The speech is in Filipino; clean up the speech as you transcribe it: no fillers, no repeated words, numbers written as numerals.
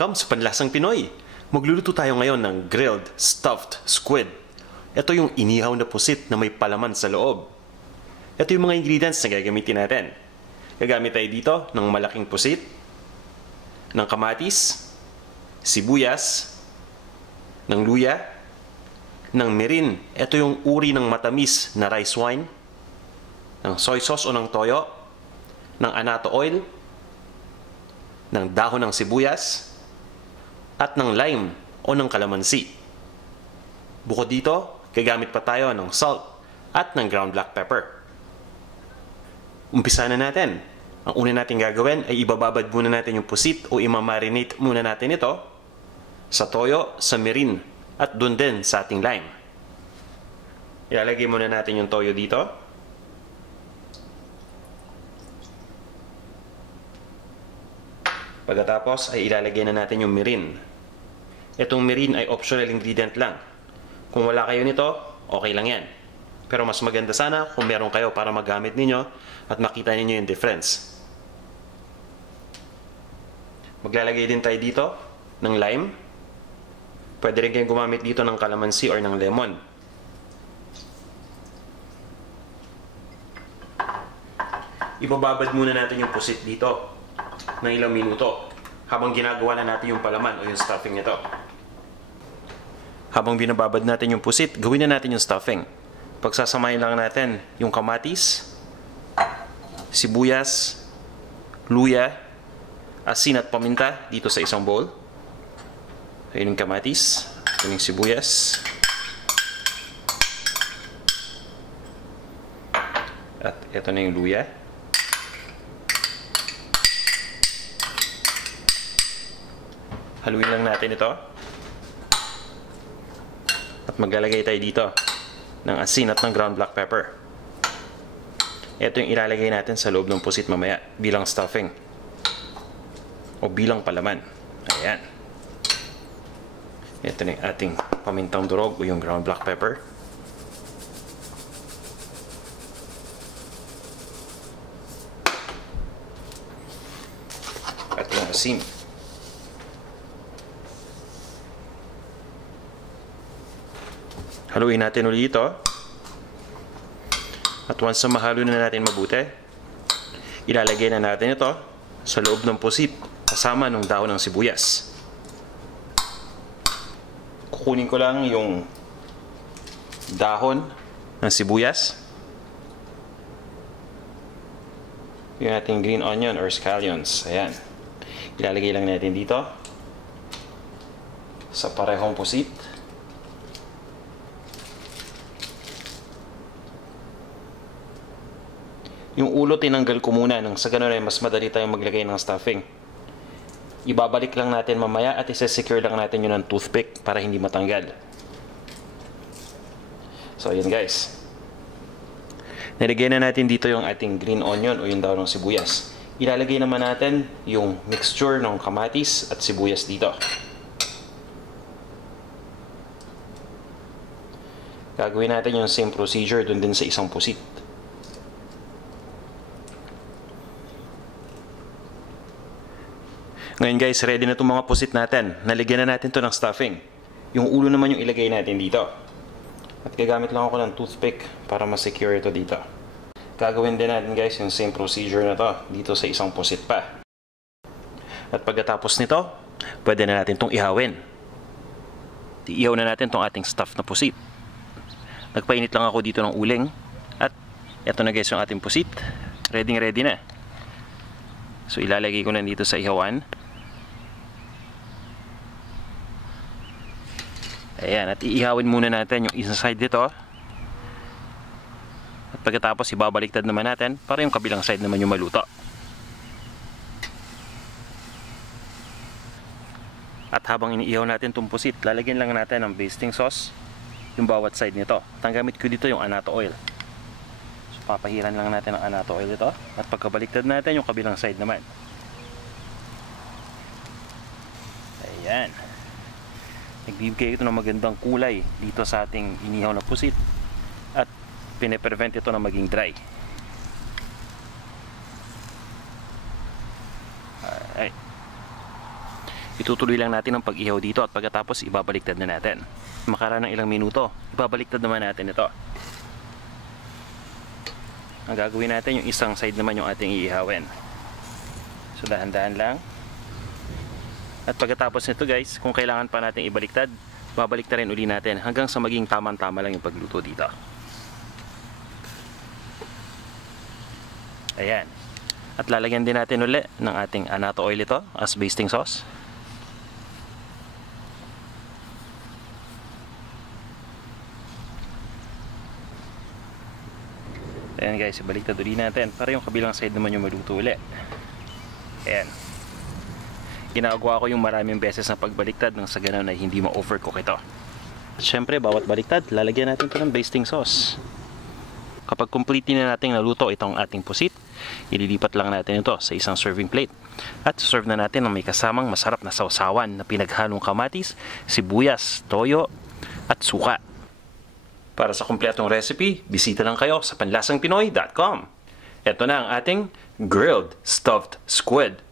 Welcome sa Panlasang Pinoy! Magluluto tayo ngayon ng grilled stuffed squid. Ito yung inihaw na pusit na may palaman sa loob. Ito yung mga ingredients na gagamitin natin. Gagamit tayo dito ng malaking pusit, ng kamatis, sibuyas, ng luya, ng mirin. Ito yung uri ng matamis na rice wine, ng soy sauce o ng toyo, ng annatto oil, ng dahon ng sibuyas, at ng lime o ng kalamansi. Bukod dito, gagamit pa tayo ng salt at ng ground black pepper. Umpisa na natin. Ang una natin gagawin ay ibababad muna natin yung pusit o imamarinate muna natin ito sa toyo, sa mirin, at dun din sa ating lime. Ilalagay muna natin yung toyo dito. Pagkatapos ay ilalagay na natin yung mirin. Itong mirin ay optional ingredient lang. Kung wala kayo nito, okay lang yan. Pero mas maganda sana kung meron kayo para magamit ninyo at makita ninyo yung difference. Maglalagay din tayo dito ng lime. Pwede rin kayong gumamit dito ng kalamansi or ng lemon. Ibababad muna natin yung pusit dito ng ilang minuto habang ginagawa na natin yung palaman o yung stuffing nito. Habang binababad natin yung pusit, gawin na natin yung stuffing. Pagsasamahin lang natin yung kamatis, sibuyas, luya, asin at paminta dito sa isang bowl. Ayun yung kamatis, ayun yung sibuyas, at ito na yung luya. Haluin lang natin ito. At maglalagay tayo dito ng asin at ng ground black pepper. Ito yung ilalagay natin sa loob ng pusit mamaya bilang stuffing o bilang palaman. Ayan. Ito na yung ating pamintang durog o yung ground black pepper. At yung asin. Haluin natin ulit ito. At once na mahalo na natin mabuti, ilalagay na natin ito sa loob ng pusit kasama ng dahon ng sibuyas. Kukunin ko lang yung dahon ng sibuyas. Yung ating green onion or scallions. Ayan. Ilalagay lang natin dito sa parehong pusit. Yung ulo tinanggal ko muna nang sa ganun ay mas madali tayong maglagay ng stuffing. Ibabalik lang natin mamaya at isa-secure lang natin yun ng toothpick para hindi matanggal. So yun guys. Nilagay na natin dito yung ating green onion o yung dahon ng sibuyas. Ilalagay naman natin yung mixture ng kamatis at sibuyas dito. Gagawin natin yung same procedure dun din sa isang pusit. Ngayon guys, ready na itong mga pusit natin. Naligyan na natin to ng stuffing. Yung ulo naman yung ilagay natin dito. At gagamit lang ako ng toothpick para ma-secure ito dito. Gagawin din natin guys yung same procedure na to dito sa isang pusit pa. At pagkatapos nito, pwede na natin itong ihawin. Iihaw na natin itong ating stuffed na pusit. Nagpainit lang ako dito ng uling. At ito na guys yung ating pusit. Ready na. So ilalagay ko na dito sa ihawan. Ayan, at iihawin muna natin yung isang side dito. At pagkatapos ibabaliktad naman natin para yung kabilang side naman yung maluto. At habang iniihaw natin itong pusit, lalagyan lang natin ng basting sauce yung bawat side nito. At ang gamit ko dito yung annatto oil. So papahiran lang natin ang annatto oil dito. At pagkabaliktad natin yung kabilang side naman. Ayan. Nagbibigay ito ng magandang kulay dito sa ating inihaw na pusit at pine-prevent ito na maging dry. Alright. Itutuloy lang natin ang pag-ihaw dito at pagkatapos ibabaliktad na natin. Makaraan ng ilang minuto, ibabaliktad naman natin ito. Ang gagawin natin, yung isang side naman yung ating iihawin. So dahan-dahan lang. At pagkatapos nito guys, kung kailangan pa natin ibaliktad, babaliktarin uli natin hanggang sa maging tamang-tama lang yung pagluto dito. Ayan. At lalagyan din natin uli ng ating annatto oil ito as basting sauce. Ayan guys, ibaliktad uli natin para yung kabilang side naman yung maluto uli. Ayan. Ginagawa ko yung maraming beses na pagbaliktad nang sa ganun ay hindi ma-overcook ito. At syempre, bawat baliktad, lalagyan natin ito ng basting sauce. Kapag complete na natin naluto itong ating pusit, ililipat lang natin ito sa isang serving plate. At serve na natin ng may kasamang masarap na sausawan na pinaghalong kamatis, sibuyas, toyo, at suka. Para sa kumpletong recipe, bisita lang kayo sa panlasangpinoy.com. Ito na ang ating grilled stuffed squid.